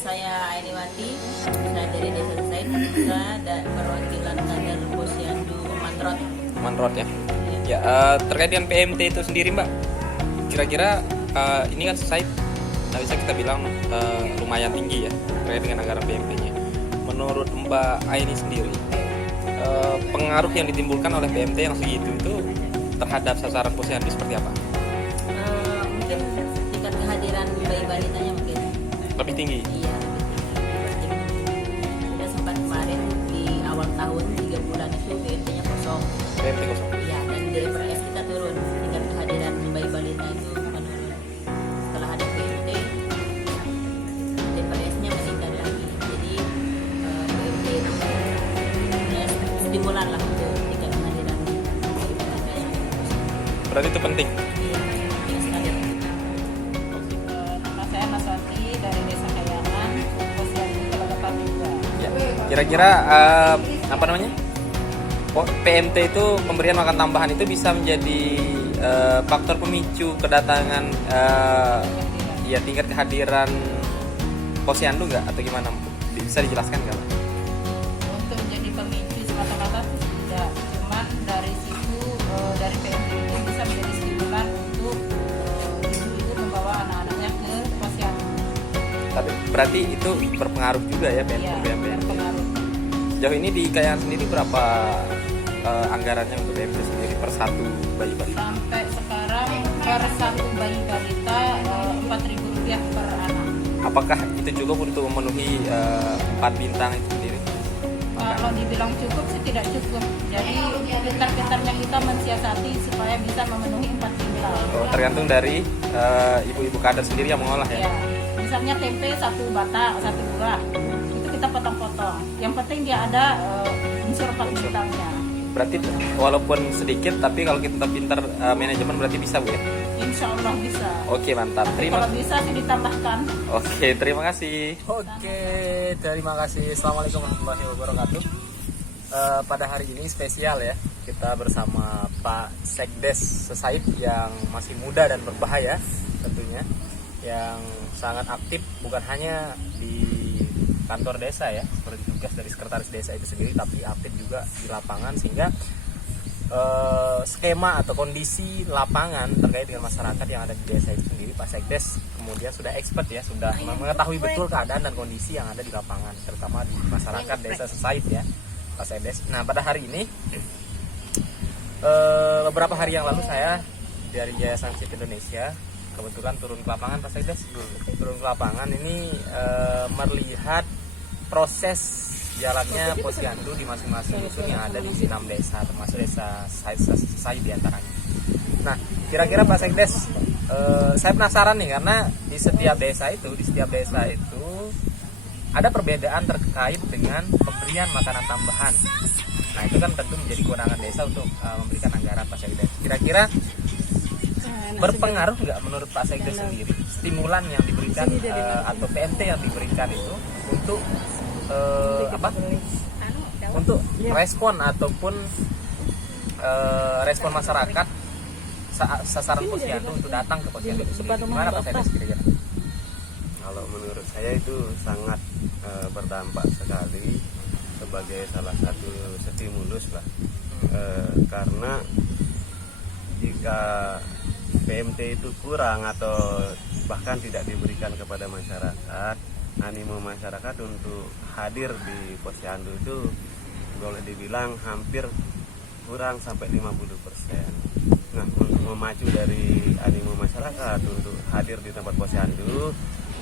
Saya Ainiwati, saya dari Desa Sesaid, saya perwakilan kader Posyandu Mantrot. Mantrot ya. Ya, terkait dengan PMT itu sendiri Mbak, kira-kira ini kan Sesaid, bisa kita bilang lumayan tinggi ya terkait dengan anggaran PMT-nya. Menurut Mbak Aini sendiri, pengaruh yang ditimbulkan oleh PMT yang segitu itu terhadap sasaran posyandu seperti apa? Mungkin tingkat kehadiran bayi balitanya mungkin Lebih tinggi? Iya, lebih tinggi. Sudah sempat kemarin di awal tahun 3 bulan itu PMT-nya kosong. PMT kosong? Iya, dan DPRS kita turun, tingkat kehadiran bayi balita itu menurun. Setelah ada PMT, DPRS-nya meningkat lagi. Jadi PMT itu ya, stimulan lah untuk tingkat kehadiran bayi balita yang kosong. Berarti itu penting? Iya, penting sekali. Nama saya Maswati dari Desa Kayangan, Posyandu Kelagapan juga. Ya. Kira-kira apa namanya? PMT itu pemberian makan tambahan itu bisa menjadi faktor pemicu kedatangan ya tingkat kehadiran posyandu nggak atau gimana? Bisa dijelaskan nggak? Untuk menjadi pemicu semata-mata itu tidak, cuman dari situ dari PMT itu bisa menjadi stimulan untuk ibu-ibu membawa anak-anaknya ke posyandu. Tapi berarti itu berpengaruh juga ya Iya, PMT. berpengaruh. Sejauh ini di Kayangan sendiri berapa anggarannya untuk PMT sendiri per satu bayi balita? Sampai sekarang per satu bayi balita Rp4.000 per anak. Apakah itu cukup untuk memenuhi 4 bintang itu sendiri? Kalau dibilang cukup sih tidak cukup. Jadi pintar-pintarnya kita mensiasati supaya bisa memenuhi 4 bintang. Oh, tergantung dari ibu-ibu kader sendiri yang mengolah ya? Ya, misalnya tempe 1 batang, 1 buah, itu kita potong-potong. Yang penting dia ada unsur 4 bintangnya. Berarti walaupun sedikit tapi kalau kita pintar manajemen berarti bisa Bu ya? Insya Allah bisa. Oke mantap, Kalau bisa sih ditambahkan. Oke, terima kasih. Oke, terima kasih. Assalamualaikum warahmatullahi wabarakatuh. Pada hari ini spesial ya, kita bersama Pak Sekdes Sesaid yang masih muda dan berbahaya tentunya, yang sangat aktif bukan hanya di kantor desa ya, seperti tugas dari sekretaris desa itu sendiri, tapi aktif juga di lapangan, sehingga skema atau kondisi lapangan terkait dengan masyarakat yang ada di desa itu sendiri, Pak Sekdes kemudian sudah expert ya, sudah mengetahui betul keadaan dan kondisi yang ada di lapangan, terutama di masyarakat desa Sesaid ya, Pak Sekdes. Nah pada hari ini beberapa hari yang lalu saya dari Yayasan Chip Indonesia kebetulan turun ke lapangan, Pak Sekdes. Turun ke lapangan ini melihat proses jalannya posyandu di masing-masing dusun yang ada di 6 desa, termasuk desa Sesaid di antaranya. Nah, kira-kira Pak Sekdes, saya penasaran nih karena di setiap desa itu ada perbedaan terkait dengan pemberian makanan tambahan. Nah, itu kan tentu menjadi kewenangan desa untuk memberikan anggaran, Pak Sekdes. Kira-kira berpengaruh nggak menurut Pak Sekdes sendiri stimulan yang diberikan atau PMT yang diberikan itu untuk untuk respon ataupun respon masyarakat sasaran posyandu untuk datang ke posyandu itu sendiri? Gimana Pak Sekdes kira-kira? Kalau menurut saya itu sangat berdampak sekali sebagai salah satu stimulus lah, karena jika PMT itu kurang atau bahkan tidak diberikan kepada masyarakat, animo masyarakat untuk hadir di posyandu itu boleh dibilang hampir kurang sampai 50%. Nah, untuk memacu dari animo masyarakat untuk hadir di tempat posyandu,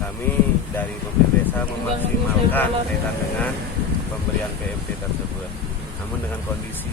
kami dari pemerintah desa memaksimalkan kaitan dengan pemberian PMT tersebut. Namun dengan kondisi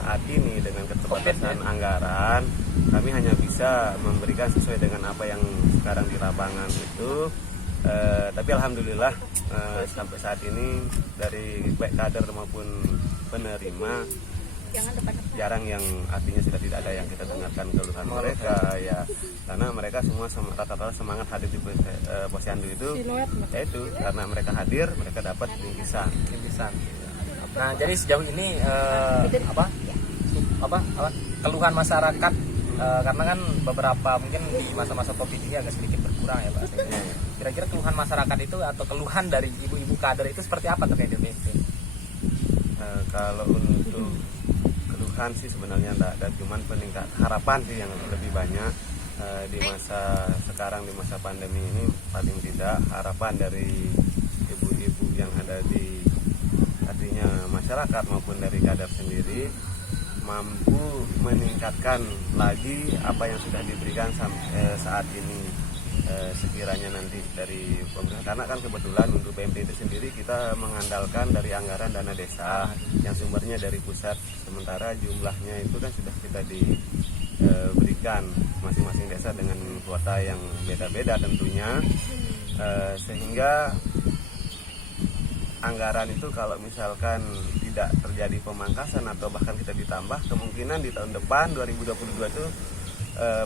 saat ini dengan keterbatasan anggaran, kami hanya bisa memberikan sesuai dengan apa yang sekarang di lapangan itu. Tapi alhamdulillah sampai saat ini dari baik kader maupun penerima jarang yang artinya sudah tidak ada yang kita dengarkan keluhan mereka ya, karena mereka semua rata-rata semangat hadir di posyandu itu, yaitu karena mereka hadir mereka dapat bingkisan. Nah jadi sejauh ini keluhan masyarakat karena kan beberapa mungkin di masa-masa COVID ini agak sedikit kurang ya Pak Sekdes. Kira-kira keluhan masyarakat itu atau keluhan dari ibu-ibu kader itu seperti apa terkait dengan PMT? Kalau untuk keluhan sih sebenarnya enggak ada, cuman peningkat harapan sih yang lebih banyak di masa sekarang, di masa pandemi ini. Paling tidak harapan dari ibu-ibu yang ada di artinya masyarakat maupun dari kader sendiri mampu meningkatkan lagi apa yang sudah diberikan saat ini. Sekiranya nanti dari pemerintah, karena kan kebetulan untuk PMT itu sendiri kita mengandalkan dari anggaran dana desa yang sumbernya dari pusat, sementara jumlahnya itu kan sudah kita diberikan masing-masing desa dengan kuota yang beda-beda tentunya, sehingga anggaran itu kalau misalkan tidak terjadi pemangkasan atau bahkan kita ditambah, kemungkinan di tahun depan 2022 itu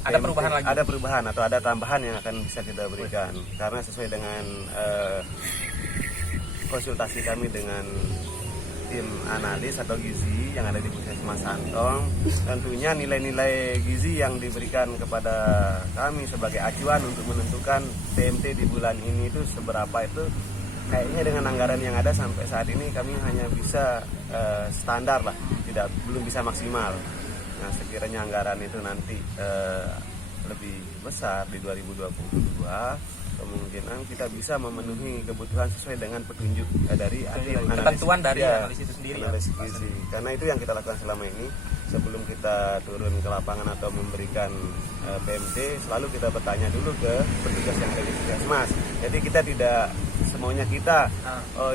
Ada perubahan lagi? Ada perubahan atau ada tambahan yang akan bisa kita berikan, karena sesuai dengan konsultasi kami dengan tim analis atau gizi yang ada di Puskesmas Antong, tentunya nilai-nilai gizi yang diberikan kepada kami sebagai acuan untuk menentukan PMT di bulan ini itu seberapa, itu kayaknya dengan anggaran yang ada sampai saat ini kami hanya bisa standar lah, belum bisa maksimal. Nah, sekiranya anggaran itu nanti lebih besar di 2022, kemungkinan kita bisa memenuhi kebutuhan sesuai dengan petunjuk dari ketentuan dari analis itu sendiri, analis gizi. Karena itu yang kita lakukan selama ini. Sebelum kita turun ke lapangan atau memberikan PMT, selalu kita bertanya dulu ke petugas yang ada di Puskesmas. Jadi kita tidak semuanya kita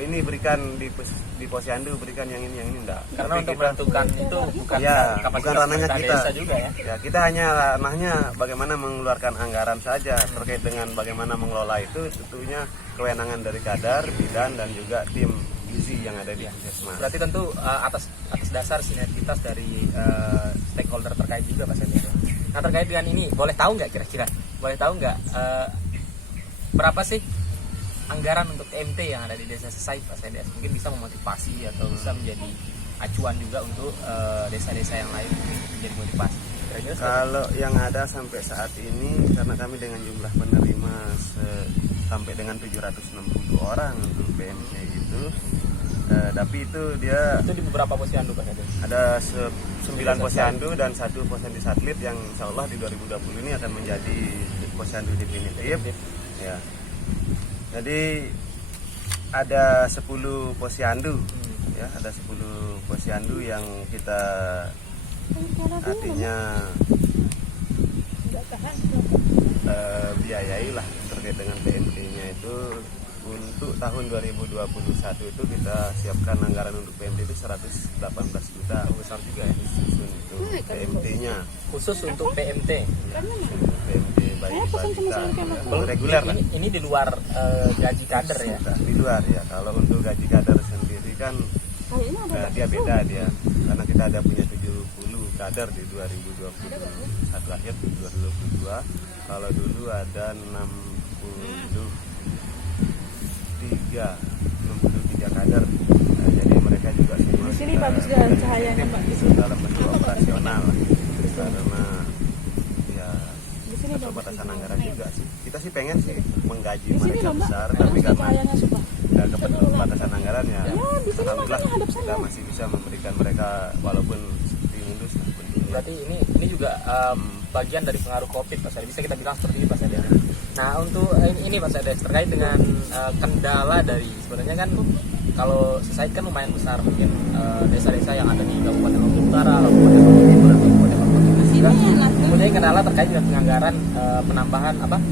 ini berikan di posyandu, berikan yang ini enggak. Karena tapi untuk kita menentukan itu bukan bukan ranahnya kita juga ya. Ya, kita hanya ranahnya bagaimana mengeluarkan anggaran saja. Terkait dengan bagaimana mengelola itu tentunya kewenangan dari kadar, bidan dan juga tim gizi yang ada di Puskesmas. Berarti tentu atas dasar sinergitas dari stakeholder terkait juga Pak Sekdes. Nah, terkait dengan ini, boleh tahu nggak kira-kira? Boleh tahu nggak berapa sih anggaran untuk PMT yang ada di Desa Sesait Pak Sekdes? Mungkin bisa memotivasi atau bisa menjadi acuan juga untuk desa-desa yang lain menjadi motivasi. Kira-kira kalau yang ada sampai saat ini, karena kami dengan jumlah penerima sampai dengan 760 orang untuk PMT itu, tapi itu dia itu di beberapa posyandu Pak Sekdes. ada 9 posyandu dan 1 posyandu satelit yang insya Allah di 2020 ini akan menjadi posyandu definitif. Ya. Jadi ada 10 posyandu, ya, ada 10 posyandu yang kita artinya biayai lah terkait dengan PMT-nya itu. Untuk tahun 2021 itu kita siapkan anggaran untuk PMT itu 118 juta. Besar juga ya. Untuk PMT-nya. Khusus untuk PMT. PMT bayi balita. Belum reguler lah. Ini di luar gaji kader ya. Di luar ya. Kalau untuk gaji kader sendiri kan dia beda dia. Karena kita ada punya 70 kader di 2021 akhir 2022. Kalau dulu ada 63 kader. Nah, jadi mereka juga semua Di sini bagus dan cahayanya Pak. dalam bentuk operasional karena ya Di sini bagus. keterbatasan anggaran juga sih. Kita sih pengen sih menggaji Di sini mereka loh Mbak. besar, Bagus tapi karena cahayanya sumpah. keterbatasan anggaran ya, di sini alhamdulillah makanya hadap sana. kita masih bisa memberikan mereka walaupun stimulus lah bentuknya. Berarti ini juga bagian dari pengaruh COVID Pak Sekdes. Bisa kita bilang seperti itu Pak Sekdes. Nah, untuk ini Pak Sekdes terkait dengan kendala dari sebenarnya kan kalau Sesait kan lumayan besar, mungkin desa-desa yang ada di Kabupaten Lombok Utara, Kabupaten Lombok Timur, atau Kabupaten Lombok Tengah juga mempunyai kendala terkait dengan penganggaran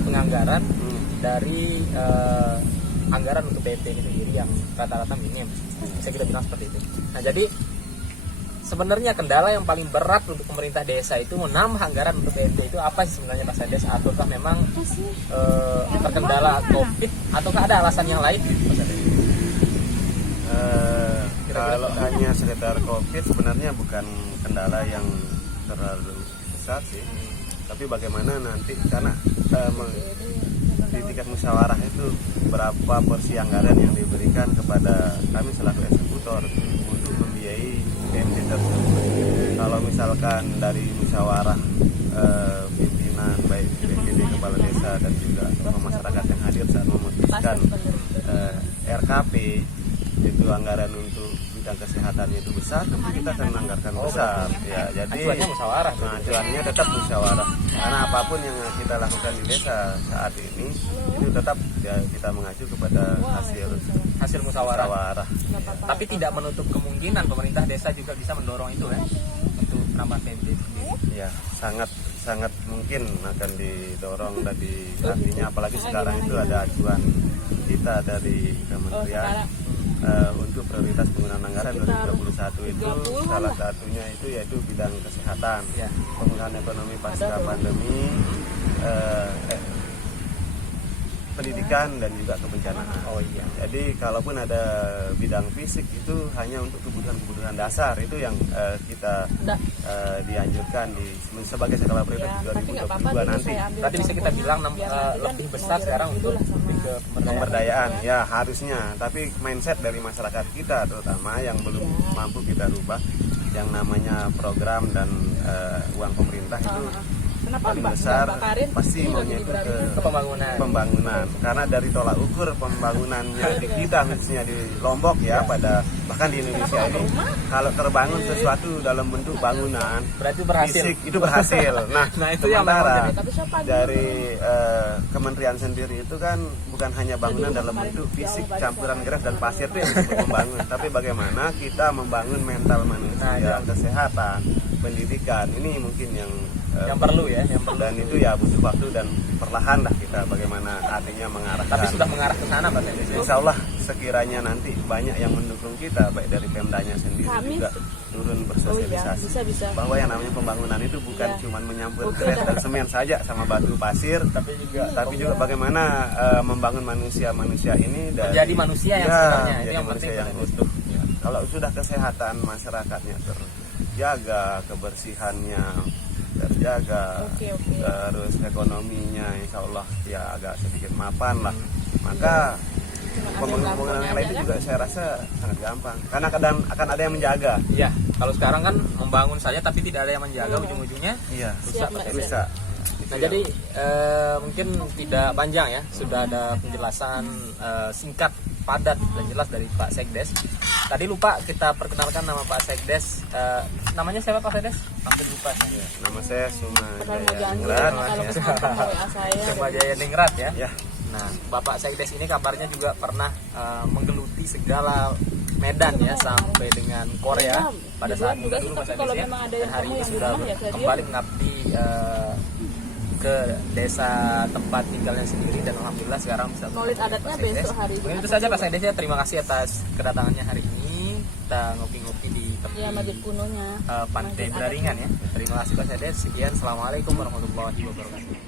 penganggaran dari anggaran untuk PMT ini sendiri yang rata-rata minim. Bisa kita bilang seperti itu. Nah, jadi sebenarnya kendala yang paling berat untuk pemerintah desa itu menambah anggaran untuk PMT itu apa sih sebenarnya Pak Sekdes? Ataukah memang terkendala COVID ataukah ada alasan yang lain Pak Sekdes? Kalau hanya sekedar COVID sebenarnya bukan kendala yang terlalu besar sih. Tapi bagaimana nanti, karena di tingkat musyawarah itu berapa porsi anggaran yang diberikan kepada kami selaku eksekutor untuk membiayai PMT tersebut. Kalau misalkan dari musyawarah pimpinan teman-teman baik PPD kepala desa dan juga tokoh masyarakat yang hadir saat memutuskan RKP, itu anggaran untuk bidang kesehatannya itu besar, tentu kita akan menganggarkan besar. Ya, jadi Acuannya musyawarah. Nah, acuannya tetap musyawarah. Karena apapun yang kita lakukan di desa saat ini itu tetap ya kita mengacu kepada Hasil musyawarah. musyawarah. Tapi tidak menutup kemungkinan pemerintah desa juga bisa mendorong itu ya untuk menambah PMD sendiri. Ya, sangat mungkin akan didorong dan artinya apalagi sekarang itu ada acuan kita dari kementerian untuk prioritas penggunaan anggaran 2021 itu salah satunya itu yaitu bidang kesehatan, Ya. pemulihan ekonomi pasca pandemi, pendidikan dan juga kebencanaan. Oh iya. Jadi kalaupun ada bidang fisik itu hanya untuk kebutuhan-kebutuhan dasar itu yang kita dianjurkan sebagai skala prioritas di 2022 nanti. Berarti bisa kita bilang lebih besar sekarang untuk lebih ke Pemberdayaan ya harusnya, tapi mindset dari masyarakat kita terutama yang belum mampu kita rubah, yang namanya program dan uang pemerintah itu paling besar pasti maunya itu ke pembangunan. Karena dari tolak ukur pembangunannya di kita khususnya di Lombok ya, pada bahkan di Indonesia ini kalau terbangun sesuatu dalam bentuk bangunan berarti berhasil. fisik itu berhasil. Nah itu yang sementara memang dari kementerian sendiri itu kan bukan hanya bangunan dalam bentuk fisik campuran gres dan pasir itu yang disebut membangun, tapi bagaimana kita membangun mental manusia, kesehatan, pendidikan, ini mungkin yang perlu ya, yang perlu. Dan itu ya butuh waktu dan perlahan lah kita bagaimana artinya mengarahkan. Tapi sudah mengarah ke sana Pak Sekdes. Insya Allah sekiranya nanti banyak yang mendukung kita baik dari Pemdanya sendiri juga turun bersosialisasi bahwa yang namanya pembangunan itu bukan cuma menyampur gres dan semen saja sama batu pasir, tapi juga bagaimana membangun manusia ini dan menjadi manusia yang sebenarnya itu menjadi yang manusia penting. yang utuh. Ya, kalau sudah kesehatan masyarakatnya terjaga, kebersihannya terjaga, terus ekonominya insya Allah ya agak sedikit mapan lah, maka pembangunan yang lain itu juga saya rasa sangat gampang karena kadang akan ada yang menjaga. Iya, kalau sekarang kan membangun saja tapi tidak ada yang menjaga, ujung-ujungnya rusak. Rusak. Nah jadi mungkin tidak panjang ya, sudah ada penjelasan singkat, padat dan jelas dari Pak Sekdes. Tadi lupa kita perkenalkan nama Pak Sekdes. Namanya siapa Pak Sekdes? Hampir lupa saya. Nama saya Sumajaya Ningrat. Sumajaya Ningrat ya. Ya. Nah, Bapak Sekdes ini kabarnya juga pernah menggeluti segala medan ya sampai dengan Korea pada saat dulu Mas Sekdes ya. Dan hari ini sudah kembali mengabdi ke desa tempat tinggalnya sendiri dan alhamdulillah sekarang bisa Maulid adatnya besok hari ini. Mungkin itu saja Pak Sekdes ya. Terima kasih atas kedatangannya hari ini. Kita ngopi-ngopi di tepi Masjid kunonya. Pantai Beraringan ya. Terima kasih Pak Sekdes. Sekian, assalamualaikum warahmatullahi wabarakatuh.